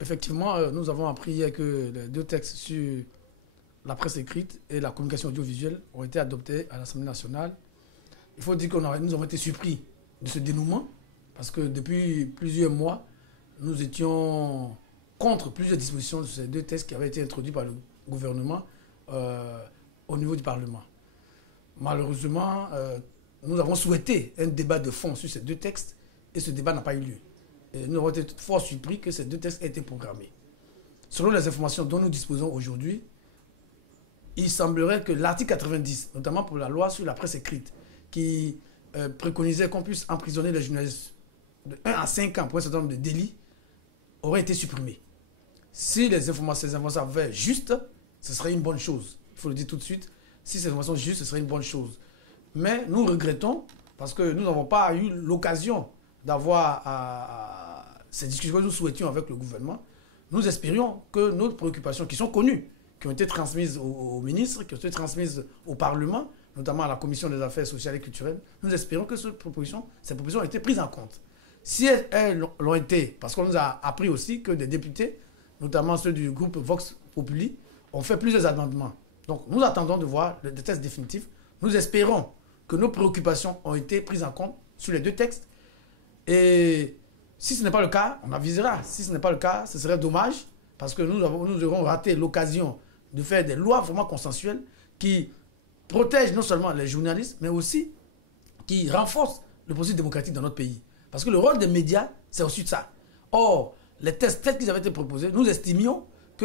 Effectivement, nous avons appris hier que les deux textes sur la presse écrite et la communication audiovisuelle ont été adoptés à l'Assemblée nationale. Il faut dire que nous avons été surpris de ce dénouement parce que depuis plusieurs mois, nous étions contre plusieurs dispositions de ces deux textes qui avaient été introduits par le gouvernement au niveau du Parlement. Malheureusement, nous avons souhaité un débat de fond sur ces deux textes et ce débat n'a pas eu lieu. Et nous avons été fort surpris que ces deux textes aient été programmés. Selon les informations dont nous disposons aujourd'hui, il semblerait que l'article 90, notamment pour la loi sur la presse écrite, qui préconisait qu'on puisse emprisonner les journalistes de 1 à 5 ans pour un certain nombre de délits, aurait été supprimé. Si ces informations avaient juste, ce serait une bonne chose. Il faut le dire tout de suite. Si ces informations sont justes, ce serait une bonne chose. Mais nous regrettons, parce que nous n'avons pas eu l'occasion d'avoir ces discussions que nous souhaitions avec le gouvernement. Nous espérions que nos préoccupations, qui sont connues, qui ont été transmises aux ministres, qui ont été transmises au Parlement, notamment à la Commission des affaires sociales et culturelles, nous espérons que ces propositions ont été prises en compte. Si elles l'ont été, parce qu'on nous a appris aussi que des députés, notamment ceux du groupe Vox Populi, ont fait plusieurs amendements. Donc nous attendons de voir le texte définitif. Nous espérons que nos préoccupations ont été prises en compte sur les deux textes. Et si ce n'est pas le cas, on avisera. Si ce n'est pas le cas, ce serait dommage, parce que nous aurons raté l'occasion de faire des lois vraiment consensuelles qui protègent non seulement les journalistes, mais aussi qui renforcent le processus démocratique dans notre pays. Parce que le rôle des médias, c'est aussi ça. Or, les tests tels qu'ils avaient été proposés, nous estimions que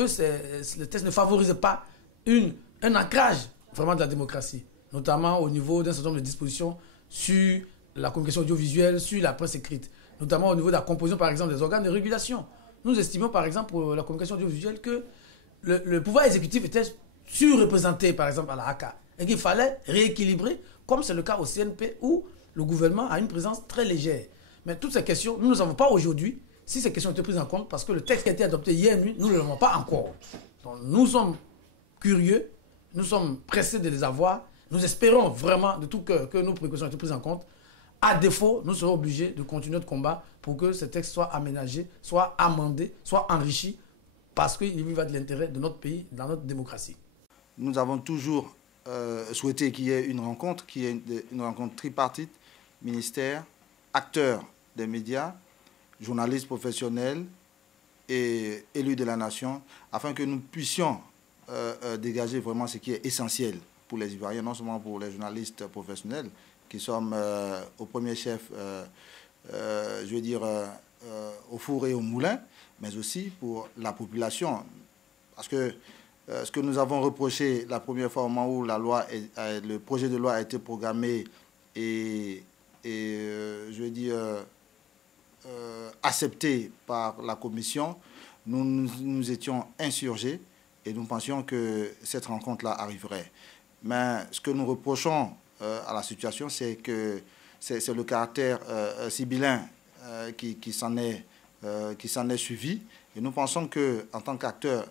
les tests ne favorisaient pas un ancrage vraiment de la démocratie, notamment au niveau d'un certain nombre de dispositions sur la communication audiovisuelle, sur la presse écrite, notamment au niveau de la composition, par exemple, des organes de régulation. Nous estimons, par exemple, pour la communication audiovisuelle, que le pouvoir exécutif était surreprésenté, par exemple, à la ACA, et qu'il fallait rééquilibrer, comme c'est le cas au CNP, où le gouvernement a une présence très légère. Mais toutes ces questions, nous ne savons pas aujourd'hui si ces questions ont été prises en compte, parce que le texte qui a été adopté hier nuit, nous ne l'avons pas encore. Donc, nous sommes curieux, nous sommes pressés de les avoir. Nous espérons vraiment de tout cœur que nos précautions ont été prises en compte. À défaut, nous serons obligés de continuer notre combat pour que ce texte soit aménagé, soit amendé, soit enrichi, parce qu'il y va de l'intérêt de notre pays, dans notre démocratie. Nous avons toujours souhaité qu'il y ait une rencontre tripartite, ministère, acteurs des médias, journalistes professionnels et élus de la nation, afin que nous puissions dégager vraiment ce qui est essentiel pour les Ivoiriens, non seulement pour les journalistes professionnels, qui sommes au premier chef, je veux dire, au four et au moulin, mais aussi pour la population. Parce que ce que nous avons reproché la première fois au moment où le projet de loi a été programmé et je veux dire, accepté par la commission, nous étions insurgés et nous pensions que cette rencontre-là arriverait. Mais ce que nous reprochons à la situation, c'est que c'est le caractère sibyllin qui s'en est suivi. Et nous pensons qu'en tant qu'acteurs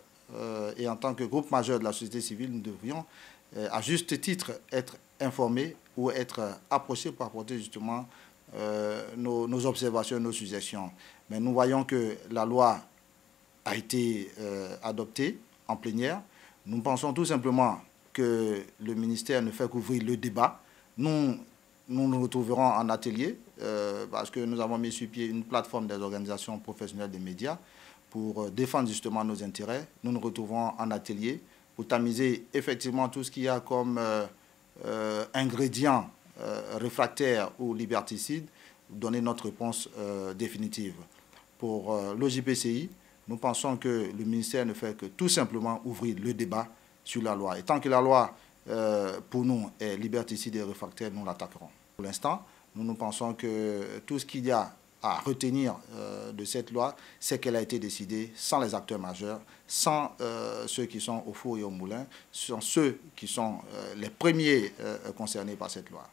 et en tant que groupe majeur de la société civile, nous devrions, à juste titre, être informés ou être approchés pour apporter justement nos observations, nos suggestions. Mais nous voyons que la loi a été adoptée en plénière. Nous pensons tout simplement que le ministère ne fait qu'ouvrir le débat. Nous nous retrouverons en atelier parce que nous avons mis sur pied une plateforme des organisations professionnelles des médias pour défendre justement nos intérêts. Nous nous retrouverons en atelier pour tamiser effectivement tout ce qu'il y a comme ingrédients réfractaires ou liberticides, donner notre réponse définitive. Pour l'OJPCI, nous pensons que le ministère ne fait que tout simplement ouvrir le débat sur la loi. Et tant que la loi, pour nous, est liberticide et réfractaire, nous l'attaquerons. Pour l'instant, nous pensons que tout ce qu'il y a à retenir de cette loi, c'est qu'elle a été décidée sans les acteurs majeurs, sans ceux qui sont au four et au moulin, sans ceux qui sont les premiers concernés par cette loi.